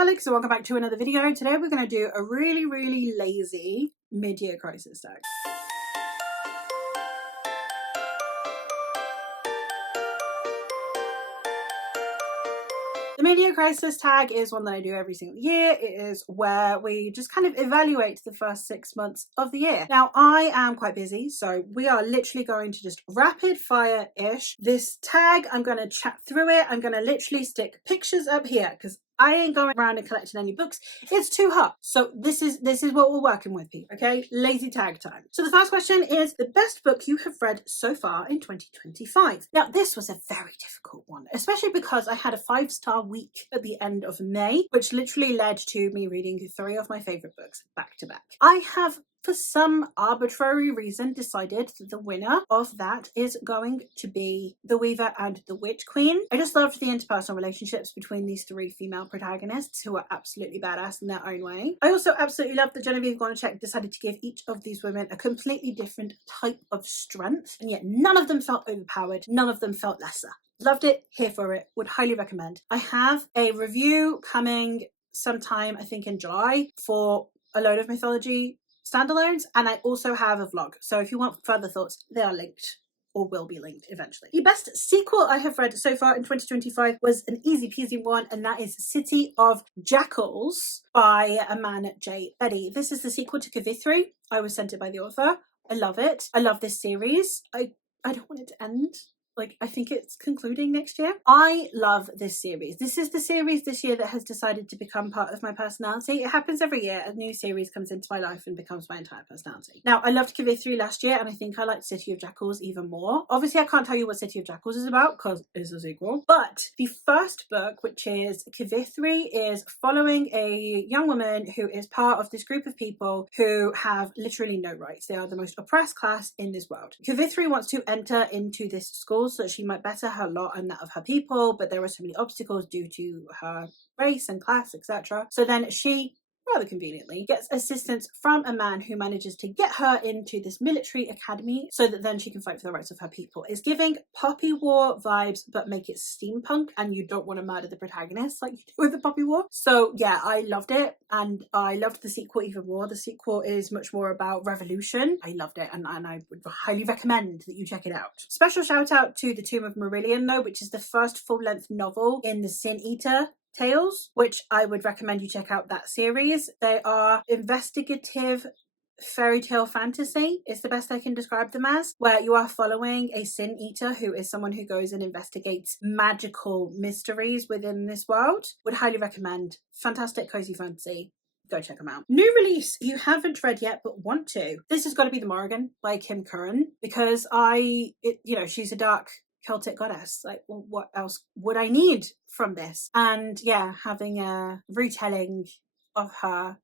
Workaholics, so welcome back to another video. Today we're going to do a really lazy mid-year crisis tag. The mid-year crisis tag is one that I do every single year. It is where we just kind of evaluate the first 6 months of the year. Now, I am quite busy, so we are literally going to just rapid fire-ish. This tag, I'm going to chat through it. I'm going to literally stick pictures up here because I ain't going around and collecting any books. It's too hot. So this is what we're working with, people, okay? Lazy tag time. So the first question is the best book you have read so far in 2025. Now, this was a very difficult one, especially because I had a 5-star week at the end of May, which literally led to me reading 3 of my favorite books back to back. I have, for some arbitrary reason, decided that the winner of that is going to be The Weaver and the Witch Queen. I just loved the interpersonal relationships between these 3 female protagonists who are absolutely badass in their own way. I also absolutely love that Genevieve Gonchek decided to give each of these women a completely different type of strength, and yet none of them felt overpowered, none of them felt lesser. Loved it, here for it, would highly recommend. I have a review coming sometime, I think in July, for a load of mythology standalones, and I also have a vlog, so if you want further thoughts, they are linked or will be linked eventually. The best sequel I have read so far in 2025 was an easy peasy one, and that is City of Jackals by Aman J. Betty. This is the sequel to Kavithri. I was sent it by the author. I love it. I love this series. I don't want it to end. Like, I think it's concluding next year. I love this series. This is the series this year that has decided to become part of my personality. It happens every year. A new series comes into my life and becomes my entire personality. Now, I loved Kavithri last year, and I think I liked City of Jackals even more. Obviously, I can't tell you what City of Jackals is about because it's a sequel. But the first book, which is Kavithri, is following a young woman who is part of this group of people who have literally no rights. They are the most oppressed class in this world. Kavithri wants to enter into this school so that she might better her lot and that of her people, but there are so many obstacles due to her race and class, etc. So then she, rather conveniently, gets assistance from a man who manages to get her into this military academy so that then she can fight for the rights of her people. It's giving Poppy War vibes, but make it steampunk, and you don't want to murder the protagonist like you do with the Poppy War. So yeah, I loved it, and I loved the sequel even more. The sequel is much more about revolution. I loved it, and I would highly recommend that you check it out. Special shout out to The Tomb of Marillion, though, which is the first full-length novel in the Sin Eater tales, which I would recommend you check out that series. They are investigative fairy tale fantasy is the best I can describe them as, where you are following a sin eater who is someone who goes and investigates magical mysteries within this world. Would highly recommend. Fantastic cozy fantasy. Go check them out. New release you haven't read yet but want to. This has got to be The Morrigan by Kim Curran, because she's a dark Celtic goddess. Like, well, what else would I need from this? And yeah, having a retelling of her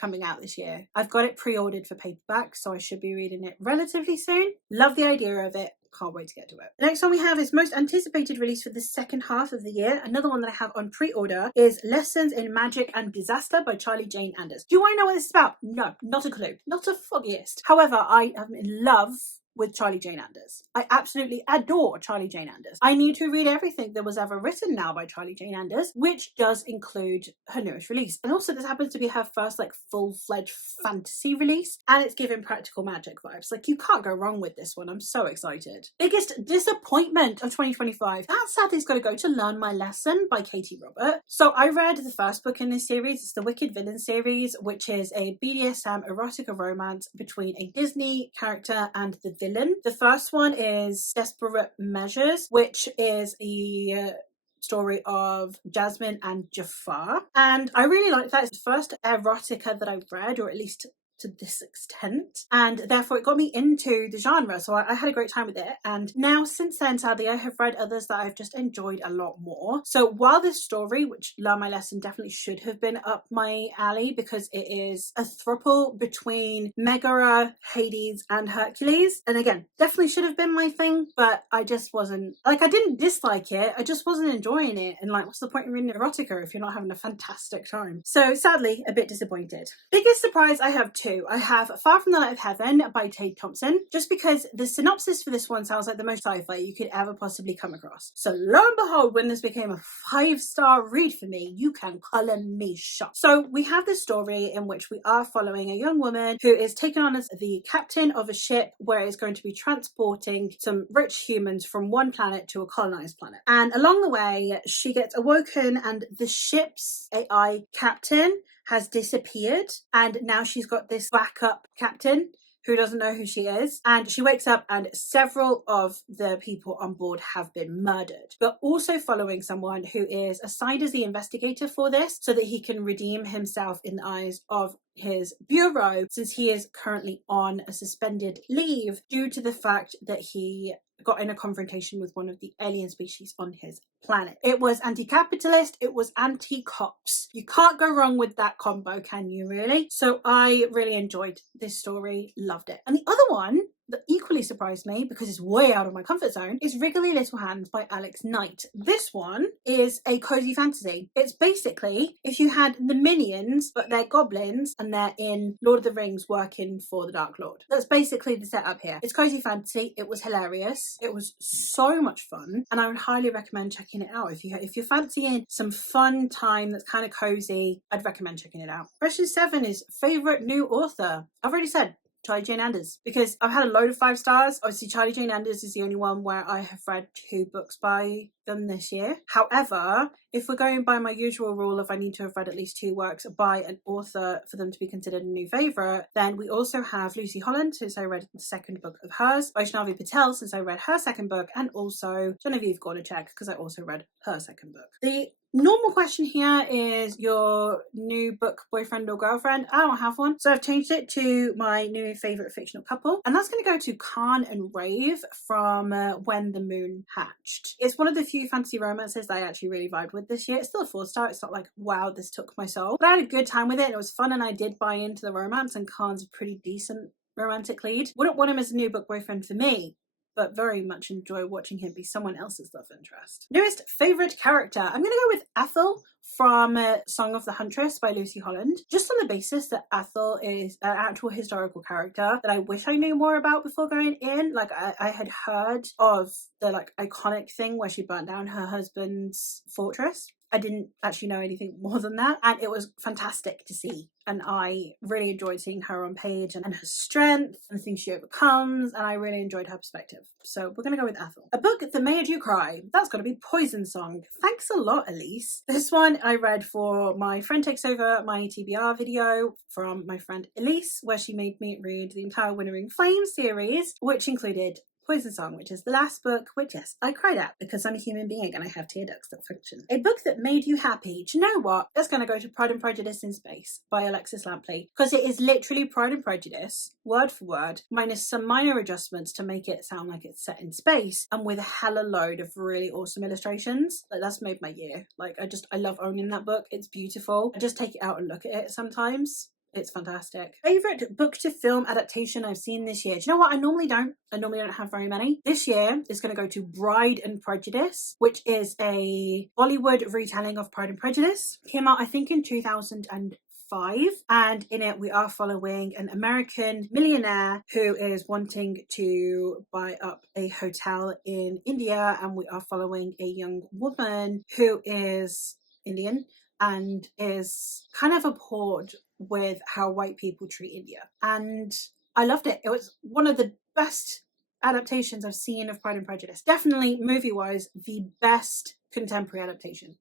coming out this year. I've got it pre-ordered for paperback, so I should be reading it relatively soon. Love the idea of it. Can't wait to get to it. The next one we have is most anticipated release for the second half of the year. Another one that I have on pre-order is Lessons in Magic and Disaster by Charlie Jane Anders. Do I know what this is about? No, not a clue. Not a foggiest. However, I am in love with Charlie Jane Anders. I absolutely adore Charlie Jane Anders. I need to read everything that was ever written now by Charlie Jane Anders, which does include her newest release. And also this happens to be her first full-fledged fantasy release, and it's giving practical magic vibes. Like, you can't go wrong with this one. I'm so excited. Biggest disappointment of 2025. That sadly is going to go to Learn My Lesson by Katie Robert. So I read the first book in this series. It's the Wicked Villain series, which is a BDSM erotica romance between a Disney character and the villain. The first one is Desperate Measures, which is the story of Jasmine and Jafar, and I really like that. It's the first erotica that I've read, or at least to this extent, and therefore it got me into the genre, so I had a great time with it. And now since then, sadly, I have read others that I've just enjoyed a lot more. So while this story, which Learn My Lesson definitely should have been up my alley because it is a throuple between Megara, Hades and Hercules, and again, definitely should have been my thing, but I just wasn't, like, I didn't dislike it, I just wasn't enjoying it, and like, what's the point in reading erotica if you're not having a fantastic time? So sadly, a bit disappointed. Biggest surprise I have two. 2, I have Far From the Light of Heaven by Tate Thompson, just because the synopsis for this one sounds like the most sci-fi you could ever possibly come across. So lo and behold, when this became a 5-star read for me, you can colour me shocked. So we have this story in which we are following a young woman who is taken on as the captain of a ship where it's going to be transporting some rich humans from one planet to a colonized planet. And along the way, she gets awoken and the ship's AI captain has disappeared, and now she's got this backup captain who doesn't know who she is, and she wakes up and several of the people on board have been murdered. But also following someone who is assigned as the investigator for this so that he can redeem himself in the eyes of his bureau, since he is currently on a suspended leave due to the fact that he got in a confrontation with one of the alien species on his planet. It was anti-capitalist, it was anti-cops. You can't go wrong with that combo, can you really? So I really enjoyed this story, loved it. And the other one that equally surprised me, because it's way out of my comfort zone, is Wriggly Little Hands by Alex Knight. This one is a cozy fantasy. It's basically if you had the Minions, but they're goblins and they're in Lord of the Rings working for the Dark Lord. That's basically the setup here. It's cozy fantasy. It was hilarious. It was so much fun, and I would highly recommend checking it out. If you're fancying some fun time that's kind of cozy, I'd recommend checking it out. Question 7 is favourite new author. I've already said Charlie Jane Anders, because I've had a load of 5 stars. Obviously, Charlie Jane Anders is the only one where I have read 2 books by them this year. However, if we're going by my usual rule of I need to have read at least 2 works by an author for them to be considered a new favourite, then we also have Lucy Holland, since I read the 2nd book of hers, Vaishnavi Patel, since I read her 2nd book, and also Genevieve Gornichek, because I also read her 2nd book. The normal question here is your new book boyfriend or girlfriend. I don't have one, so I've changed it to my new favourite fictional couple, and that's going to go to Khan and Rave from When the Moon Hatched. It's one of the few fantasy romances that I actually really vibed with this year. It's still a 4-star. It's not like, wow, this took my soul, but I had a good time with it and it was fun, and I did buy into the romance, and Khan's a pretty decent romantic lead. Wouldn't want him as a new book boyfriend for me, but very much enjoy watching him be someone else's love interest. Newest favourite character. I'm going to go with Ethel from Song of the Huntress by Lucy Holland, just on the basis that Ethel is an actual historical character that I wish I knew more about before going in. Like, I had heard of the like iconic thing where she burnt down her husband's fortress. I didn't actually know anything more than that, and it was fantastic to see, and I really enjoyed seeing her on page and her strength and the things she overcomes, and I really enjoyed her perspective. So we're going to go with Ethel. A book that made you cry. That's got to be Poison Song. Thanks a lot, Elise. This one I read for my Friend Takes Over my TBR video from my friend Elise, where she made me read the entire Winnowing Flame series, which included Poison Song, which is the last book, which, yes, I cried at because I'm a human being and I have tear ducts that function. A book that made you happy. Do you know what? That's going to go to Pride and Prejudice in Space by Alexis Lampley, because it is literally Pride and Prejudice, word for word, minus some minor adjustments to make it sound like it's set in space, and with a hella load of really awesome illustrations. Like, that's made my year. Like, I love owning that book. It's beautiful. I just take it out and look at it sometimes. It's fantastic. Favourite book to film adaptation I've seen this year. Do you know what? I normally don't have very many. This year is going to go to Bride and Prejudice, which is a Bollywood retelling of Pride and Prejudice. Came out, I think, in 2005, and in it we are following an American millionaire who is wanting to buy up a hotel in India, and we are following a young woman who is Indian and is kind of appalled with how white people treat India. And I loved it. It was one of the best adaptations I've seen of Pride and Prejudice. Definitely, movie-wise, the best contemporary adaptation.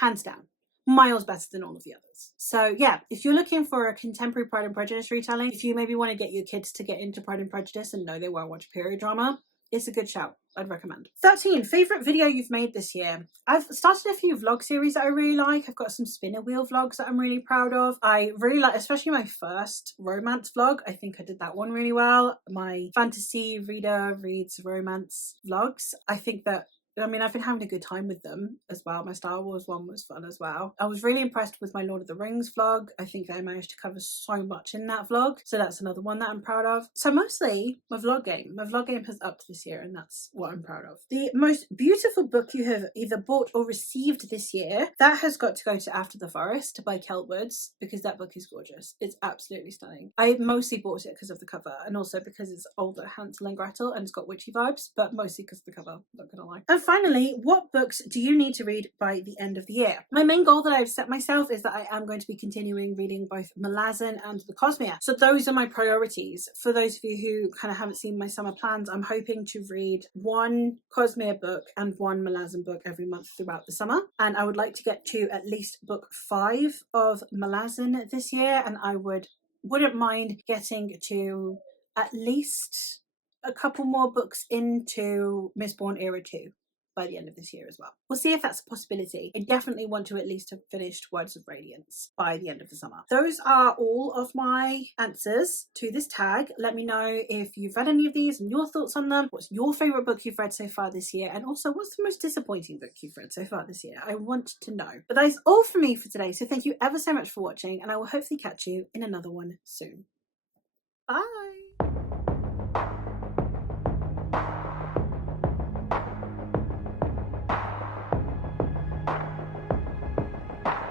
Hands down. Miles better than all of the others. So yeah, if you're looking for a contemporary Pride and Prejudice retelling, if you maybe want to get your kids to get into Pride and Prejudice and know they won't watch period drama, it's a good shout. I'd recommend. 13, favourite video you've made this year. I've started a few vlog series that I really like. I've got some spinner wheel vlogs that I'm really proud of. I really like, especially my first romance vlog. I think I did that one really well. My fantasy reader reads romance vlogs. I think that I mean, I've been having a good time with them as well. My Star Wars one was fun as well. I was really impressed with my Lord of the Rings vlog. I think I managed to cover so much in that vlog, so that's another one that I'm proud of. So mostly my vlog game has upped this year, and that's what I'm proud of. The most beautiful book you have either bought or received this year, that has got to go to After the Forest by Kel Woods, because that book is gorgeous. It's absolutely stunning. I mostly bought it because of the cover, and also because it's older Hansel and Gretel and it's got witchy vibes, but mostly because of the cover, not gonna lie. And finally, what books do you need to read by the end of the year? My main goal that I've set myself is that I am going to be continuing reading both Malazan and the Cosmere. So those are my priorities. For those of you who kind of haven't seen my summer plans, I'm hoping to read one Cosmere book and one Malazan book every month throughout the summer. And I would like to get to at least book 5 of Malazan this year, and I wouldn't mind getting to at least a couple more books into Mistborn Era 2 by the end of this year as well. We'll see if that's a possibility. I definitely want to at least have finished Words of Radiance by the end of the summer. Those are all of my answers to this tag. Let me know if you've read any of these and your thoughts on them. What's your favourite book you've read so far this year? And also, what's the most disappointing book you've read so far this year? I want to know. But that is all for me for today. So thank you ever so much for watching, and I will hopefully catch you in another one soon. Bye!